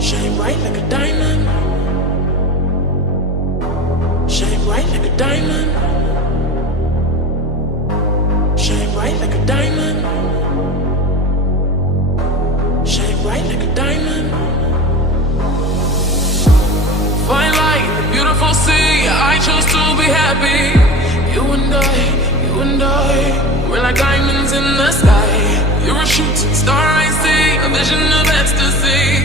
Shine bright like a diamond. Shine bright like a diamond. Shine bright like a diamond. Shine bright like a diamond. Fine light, beautiful sea. I chose to be happy. You and I, we're like diamonds in the sky. You're a shooting star I see, a vision of ecstasy.